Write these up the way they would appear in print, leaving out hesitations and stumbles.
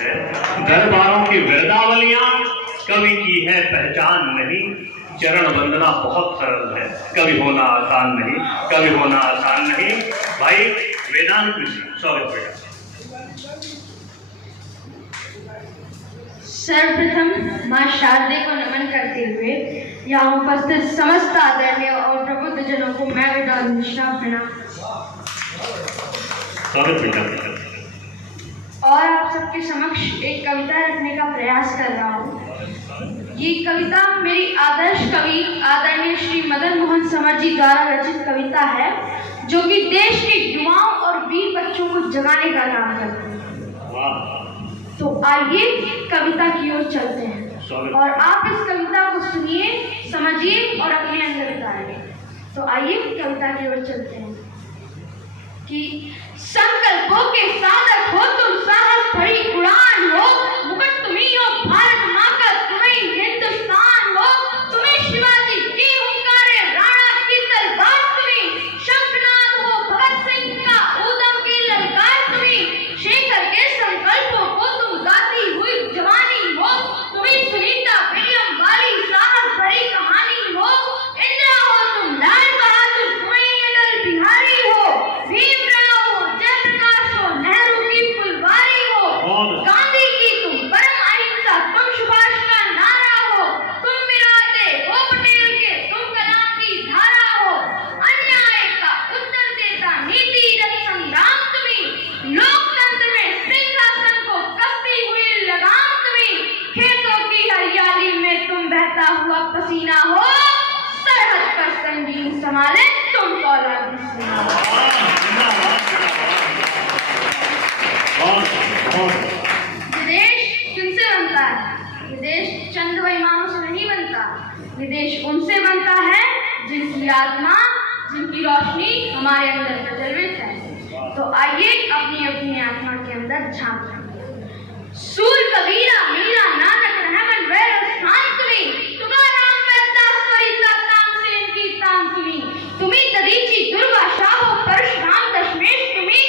है। दरबारों की वृंदावलियां कवि की है पहचान नहीं, चरण वंदना बहुत सरल है, कवि होना आसान नहीं, कवि होना आसान नहीं। भाई वेदांत ऋषि, स्वागत बेटा। सर्वप्रथम मां शारदे को नमन करते हुए यहाँ उपस्थित समस्त आदरणीय और प्रबुद्ध जनों को मैं विनोद मिश्रा प्रणाम। स्वागत बेटा। और आप सबके समक्ष एक कविता रखने का प्रयास कर रहा हूँ। ये कविता मेरी आदर्श कवि आदरणीय श्री मदन मोहन समर जी द्वारा रचित कविता है, जो कि देश के युवाओं और वीर बच्चों को जगाने का काम करती है। तो आइए कविता की ओर चलते हैं और आप इस कविता को सुनिए, समझिए और अपने अंदर उतारिए। तो आइए कविता की ओर चलते हैं कि संकल्पों के साधक हो तुम, साहस भरी उड़ान हो, मुकुट तुम्ही हो भारत माँ का, तुम्हें हिंदुस्तान हो, तुम्हें शिवाजी की हुंकारे, राणा की तलवार तुम्ही, शंखनाद हो भगत सिंह का ऊधम की ललकार तुम्ही, शेखर के संकल्पों को तुम गाती हुई जवानी हो, तुम्हें सुनीता विलियम वाली साहस भरी कहानी हो, इंदिरा हो तुम लाल बहादुर, तुम्हें अटल बिहारी हो, भीमराव हो, जयप्रकाश हो, नेहरू की फुलवारी हो, गांधी की तुम परम अहिंसा, तुम सुभाष का नारा हो, तुम मिराते हो पटेल के, तुम कलाम की धारा हो, अन्याय का उत्तर देता नीति रत संग्राम तुम्ही, लोकतंत्र में सिंहासन को कसती हुई लगाम तुम्ही, खेतों की हरियाली में तुम बहता हुआ पसीना हो, सरहद पर संगीन संभाले तुम फौलादी सेना हो। ये देश किनसे बनता है? ये देश चंद इमामों से नहीं बनता। ये देश उनसे बनता है जिनकी आत्मा, जिनकी रोशनी हमारे अंदर प्रज्वलित है। तो आइए अपनी अपनी आत्मा के अंदर झांकते हैं। सूर कबीरा मीरा नानक रहमत वैर स्थान तुम्ही, तुकाराम मेहता फरीदा तानसेन की तान तुम्ही, तुम्ही दधीची दुर्वासा हो परशुराम दशमेश तुम्ही,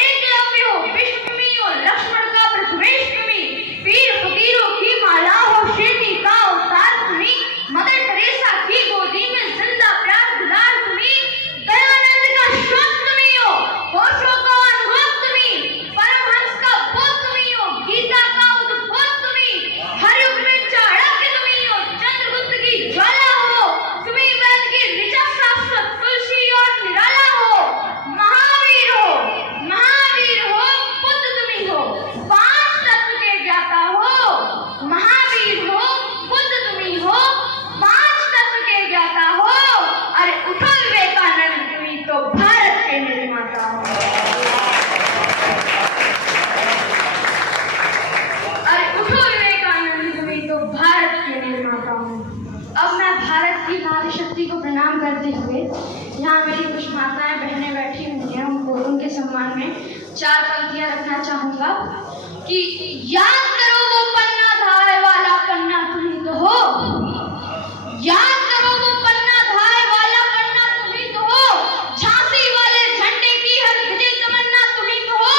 एकलव्य हो विष्णुमी हो लक्ष्मण का प्रथमेश तुम्ही, पीर फकीरों की माला हो शेती का अवतार तुम्ही, मदर टेरेसा की गोदी में जिंदा प्यार दुलार तुम्ही, दयानंद का श्रोत तुम्ही हो, होशों का अनुभव तुम्ही, परमहंस का बोध तुम्ही हो, गीता का उद्बोध तुम्ही, हर युग में चाणक्य तुम्ही हो, चंद्रगुप्त की ज्वाला हो, तुम्ही वेद की ऋचा शाश्वत तुलसी और निराला हो, महावीर हो, बुद्ध तुम्ही हो, पांच तत्व के ज्ञाता हो, महावीर हो, बुद्ध तुम्ही हो, पांच तत्व के ज्ञाता हो, अरे उठो विवेकानंद तुम्ही तो भारत के निर्माता हो, अरे उठो विवेकानंद तुम्ही तो भारत के निर्माता हो। अब मैं भारत की नारी शक्ति को प्रणाम करते हुए यहाँ मेरी कुछ माताएं बहनें बैठी हुई हैं, उनके सम्मान में चार पंक्तियां रखना चाहूंगा कि याद करो वो पन्ना धार वाला पन्ना तुम्ही तो हो, याद करो वो पन्ना धार वाला पन्ना तुम्ही तो हो, झांसी वाले झंडे की हर विजय तमन्ना तुम्ही तो हो,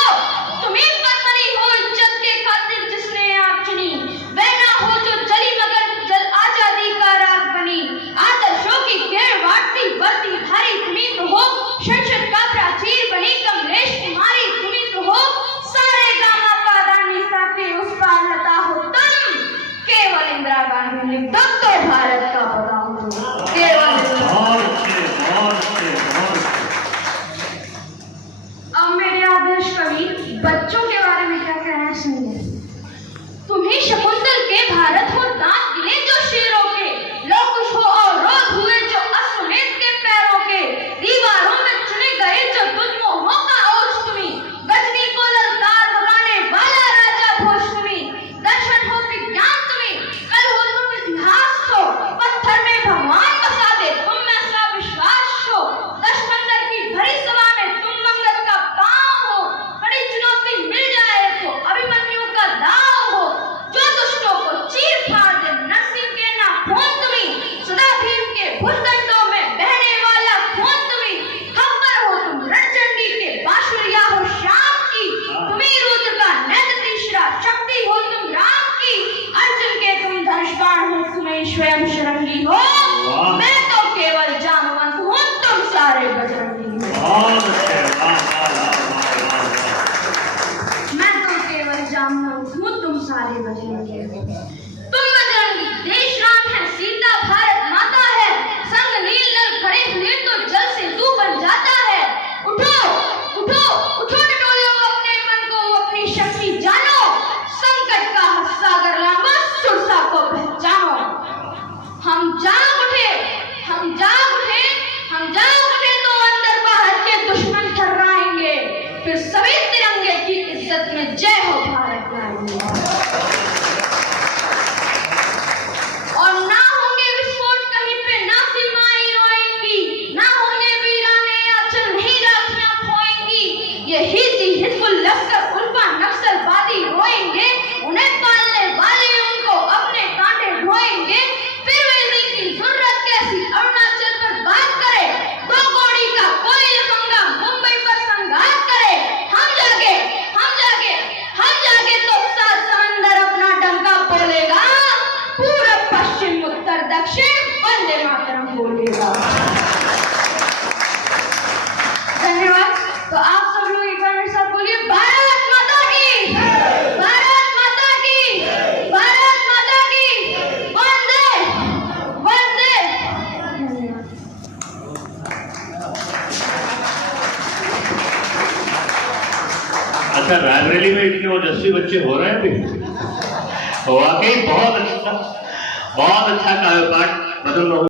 तुम्ही पर बनी हो इज्जत के खातिर जिसने आँख चुनी, वह ना हो जो जली मगर जल आजादी का राग बनी, आदर्शों की केड़ वाटती बढ़ती भारी तुम्ही तो हो, संसद का प्राचीर बनी कमलेश कुमारी तुम्ही तो हो, सारे गामा पादा निशा के उस पार हुई स्वयं शरंगी हो, वाह। मैं तो केवल जामवंत हूँ, तुम सारे बजरंगी हो। बहुत अच्छे, वाह वाह वाह वाह वाह वाह। मैं तो केवल जामवंत हूँ, तुम सारे बजरंगी हो। तुम बजरंगी देश राम है, सीता भारत माता है, संग नील नल खड़े हुए तो जल से तू बन जाता है। उठो उठो उठो टटोलो अपने मन को, अपनी शक्ति जानो, संकट का सागर लांघो, सुरसा को पहचानो। हम जाग उठे, हम जाग उठे, हम जाग उठे तो अंदर बाहर के दुश्मन थर्राएंगे, फिर सभी तिरंगे की इज्जत में जय हो भारत गाएंगे। और ना होंगे विस्फोट कहीं पे, ना सीमाएं रोएंगी, ना होंगे वीराने आंचल, नहीं राखियां खोएंगी। ये हिजी हिजबुल लश्कर उल्फा नक्सलवादी रोएंगे, उन्हें पालने वाले उनको अपने कांटे ढोएंगे। फिर वे की जरूरत कैसी अरुणाचल पर बात करे, दो कौड़ी का कोई लफंगा मुंबई पर संघात करे। हम जागे, हम जागे, हम जागे तो सात समंदर अपना डंका बोलेगा, पूरब पश्चिम उत्तर दक्षिण वंदे मातरम बोलेगा। धन्यवाद। तो आप सब लोग एक बार मेरे साथ बोलिए, भारत माता की, भारत माता की, भारत माता की, वंदे वंदे। धन्यवाद। अच्छा, रायबरेली में इतने ओजस्वी बच्चे हो रहे हैं अभी, वाकई बहुत अच्छा काव्य पाठ मदन मोहन